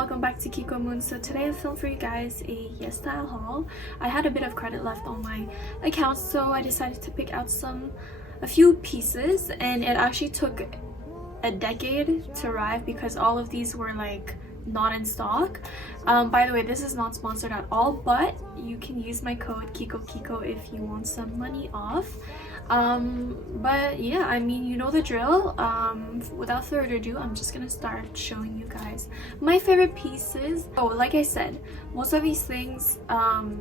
welcome back to KIKOMOON. So today I filmed for you guys a YesStyle haul. I had a bit of credit left on my account, so I decided to pick out a few pieces, and it actually took a decade to arrive because all of these were like not in stock. By the way, this is not sponsored at all, but you can use my code KIKO if you want some money off. But yeah, I mean, you know the drill. Without further ado, I'm just gonna start showing you guys my favorite pieces. Oh, like I said, most of these things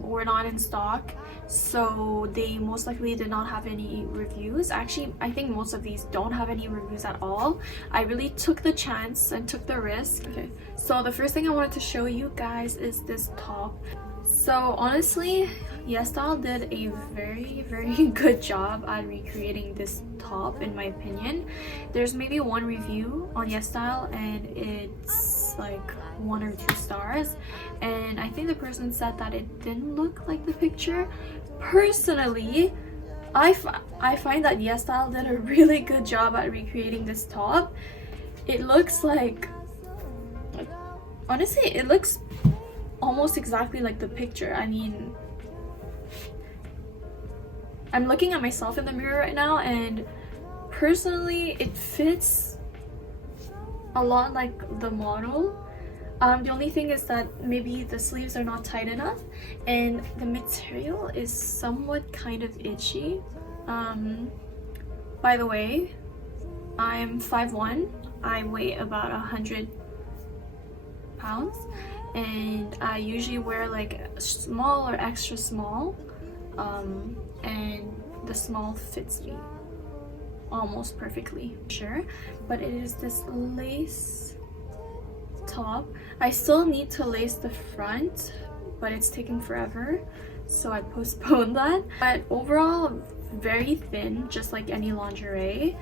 were not in stock, so they most likely did not have any reviews. Actually, I think most of these don't have any reviews at all. I really took the chance and took the risk. Okay, so the first thing I wanted to show you guys is this top. So honestly, YesStyle did a very good job at recreating this top, in my opinion. There's maybe one review on YesStyle and it's like 1 or 2 stars, and I think the person said that it didn't look like the picture. Personally, I find that YesStyle did a really good job at recreating this top. It looks like, honestly, it looks almost exactly like the picture. I mean, I'm looking at myself in the mirror right now, and personally it fits a lot like the model. The only thing is that maybe the sleeves are not tight enough and the material is somewhat kind of itchy. By the way, I'm 5'1", I weigh about 100 pounds, and I usually wear like small or extra small, and the small fits me almost perfectly, sure. But it is this lace top. I still need to lace the front, but it's taking forever, so I postponed that. But overall, very thin, just like any lingerie.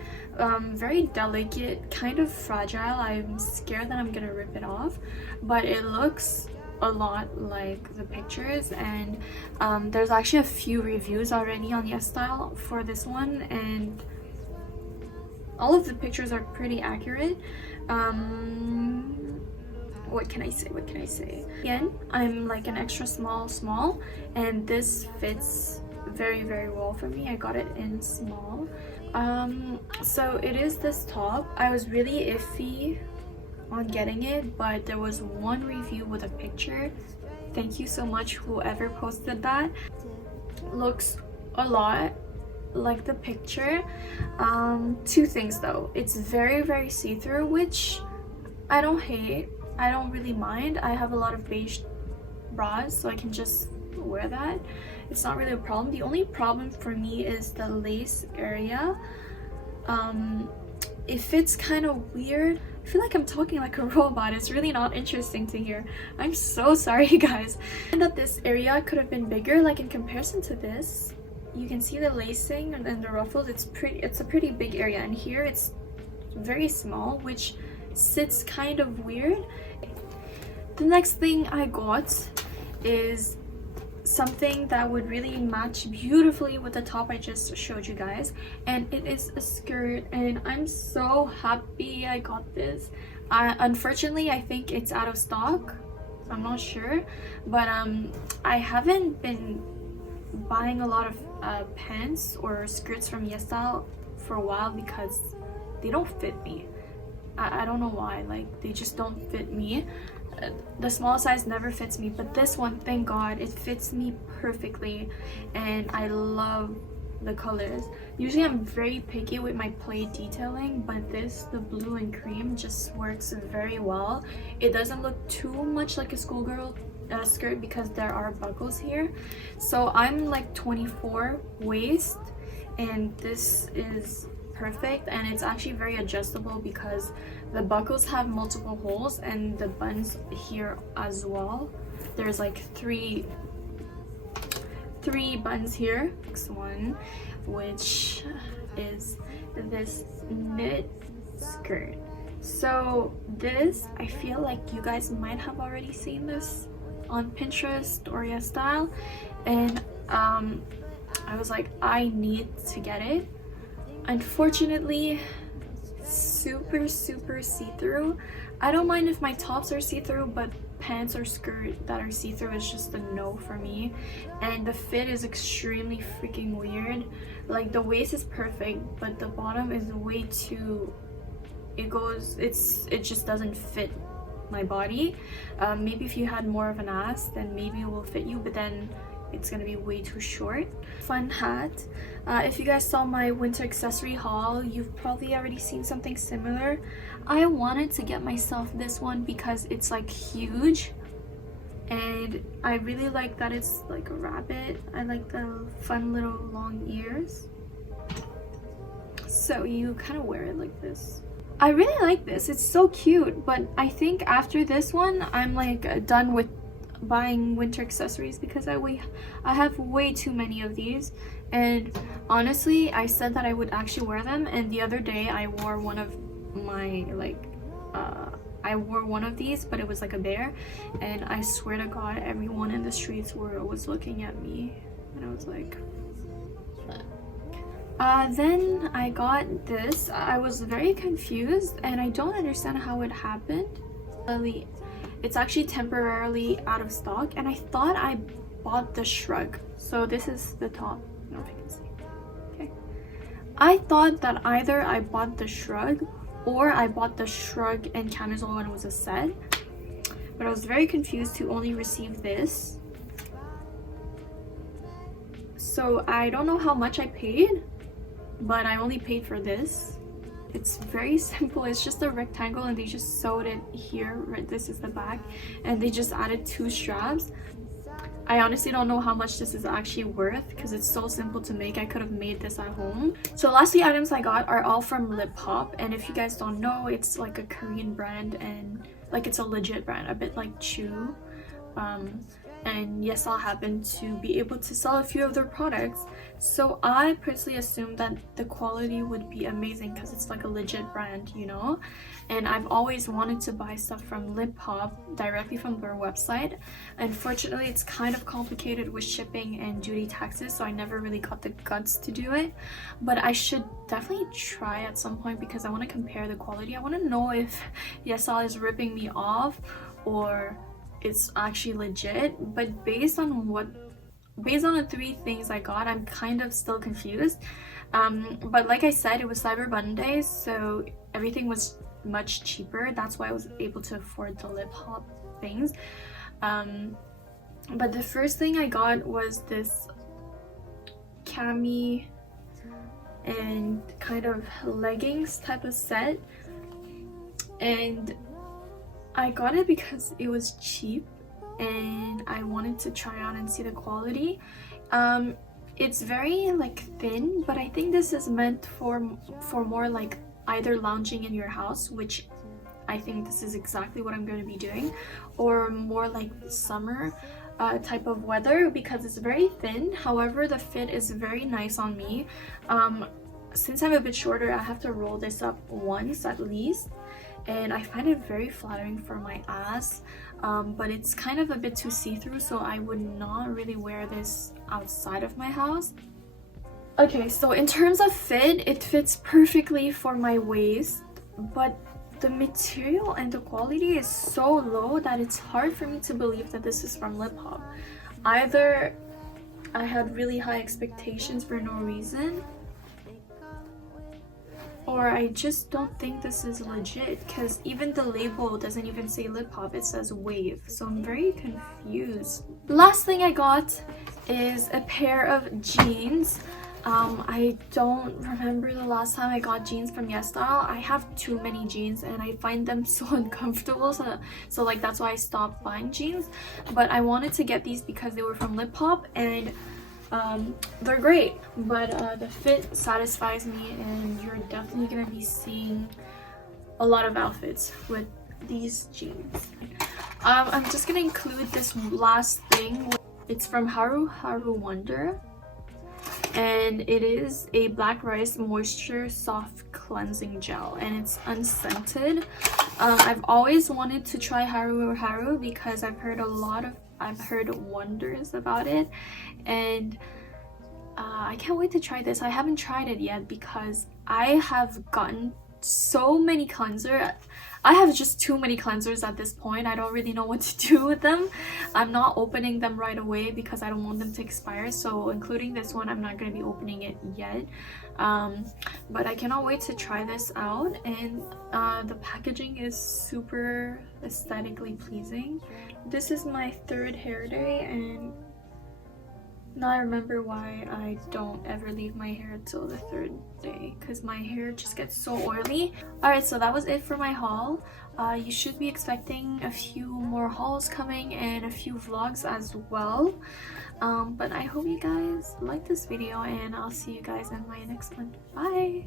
Very delicate, kind of fragile. I'm scared that I'm gonna rip it off, but it looks a lot like the pictures, and there's actually a few reviews already on YesStyle for this one, and all of the pictures are pretty accurate. What can I say? Again, I'm like an extra small, and this fits very well for me. I got it in small. So it is this top. I was really iffy on getting it, but there was one review with a picture. Thank you so much, whoever posted that. Looks a lot like the picture. 2 things though. It's very see-through, which I don't hate. I don't really mind. I have a lot of beige bras, so I can just wear that. It's not really a problem. The only problem for me is the lace area. It fits kind of weird. I feel like I'm talking like a robot. It's really not interesting to hear. I'm so sorry, guys. And that this area could have been bigger, like in comparison to this. You can see the lacing and the ruffles. It's a pretty big area, and here it's very small, which sits kind of weird. The next thing I got is something that would really match beautifully with the top I just showed you guys, and it is a skirt, and I'm so happy I got this. Unfortunately, I think it's out of stock. I'm not sure, but I haven't been buying a lot of pants or skirts from YesStyle for a while because they don't fit me. I don't know why, like they just don't fit me. The small size never fits me, but this one, thank God, it fits me perfectly, and I love the colors. Usually I'm very picky with my Plaid detailing, but the blue and cream just works very well. It doesn't look too much like a schoolgirl skirt because there are buckles here. So I'm like 24 waist, and this is perfect, and it's actually very adjustable because the buckles have multiple holes, and the buttons here as well. There's like three buttons here. Next one, which is this knit skirt. So this, I feel like you guys might have already seen this on Pinterest or YesStyle, and I was like, I need to get it. Unfortunately, super see-through. I don't mind if my tops are see-through, but pants or skirt that are see-through is just a no for me. And the fit is extremely freaking weird. Like the waist is perfect, but the bottom is way too, it just doesn't fit my body. Maybe if you had more of an ass, then maybe it will fit you, but then it's gonna be way too short. Fun hat. If you guys saw my winter accessory haul, you've probably already seen something similar. I wanted to get myself this one because it's like huge, and I really like that it's like a rabbit. I like the fun little long ears, so you kind of wear it like this. I really like this, it's so cute, but I think after this one I'm like done with buying winter accessories because I have way too many of these. And honestly, I said that I would actually wear them, and the other day I wore one of my I wore one of these, but it was like a bear, and I swear to God everyone in the streets was looking at me, and I was like, then I got this. I was very confused and I don't understand how it happened. It's actually temporarily out of stock, and I thought I bought the Shrug. So this is the top. I don't know if you can see. Okay. I thought that either I bought the Shrug or I bought the Shrug and Camisole when it was a set. But I was very confused to only receive this. So I don't know how much I paid, but I only paid for this. It's very simple. It's just a rectangle and they just sewed it here. Right, this is the back, and they just added 2 straps. I honestly don't know how much this is actually worth because it's so simple to make. I could have made this at home. So last 3 items I got are all from LIPHOP, and if you guys don't know, it's like a Korean brand, and like it's a legit brand, a bit like Chew. And YesStyle happened to be able to sell a few of their products, so I personally assumed that the quality would be amazing because it's like a legit brand, you know. And I've always wanted to buy stuff from LIPHOP directly from their website. Unfortunately, it's kind of complicated with shipping and duty taxes, so I never really got the guts to do it, but I should definitely try at some point because I want to compare the quality. I want to know if YesStyle is ripping me off or it's actually legit. But based on the 3 things I got, I'm kind of still confused. But like I said, it was Cyber Monday, so everything was much cheaper. That's why I was able to afford the LIPHOP things. But the first thing I got was this cami and kind of leggings type of set, and I got it because it was cheap and I wanted to try on and see the quality. It's very like thin, but I think this is meant for more like either lounging in your house, which I think this is exactly what I'm going to be doing, or more like summer type of weather because it's very thin. However, the fit is very nice on me. Since I'm a bit shorter, I have to roll this up once at least, and I find it very flattering for my ass, but it's kind of a bit too see-through, so I would not really wear this outside of my house. Okay, so in terms of fit, it fits perfectly for my waist, but the material and the quality is so low that it's hard for me to believe that this is from LIPHOP. Either I had really high expectations for no reason, or I just don't think this is legit because even the label doesn't even say LIPHOP, it says Wave, so I'm very confused. Last thing I got is a pair of jeans. I don't remember the last time I got jeans from YesStyle. I have too many jeans and I find them so uncomfortable, so like that's why I stopped buying jeans. But I wanted to get these because they were from LIPHOP and they're great, but the fit satisfies me, and you're definitely gonna be seeing a lot of outfits with these jeans. I'm just gonna include this last thing. It's from Haruharu Wonder, and it is a black rice moisture soft cleansing gel, and it's unscented. I've always wanted to try Haruharu because I've heard wonders about it, and I can't wait to try this. I haven't tried it yet because I have gotten so many cleanser. I have just too many cleansers at this point. I don't really know what to do with them. I'm not opening them right away because I don't want them to expire. So including this one, I'm not going to be opening it yet. But I cannot wait to try this out. And the packaging is super aesthetically pleasing. This is my third hair day, and now I remember why I don't ever leave my hair till the third day, because my hair just gets so oily. Alright, so that was it for my haul. You should be expecting a few more hauls coming and a few vlogs as well. But I hope you guys like this video, and I'll see you guys in my next one. Bye!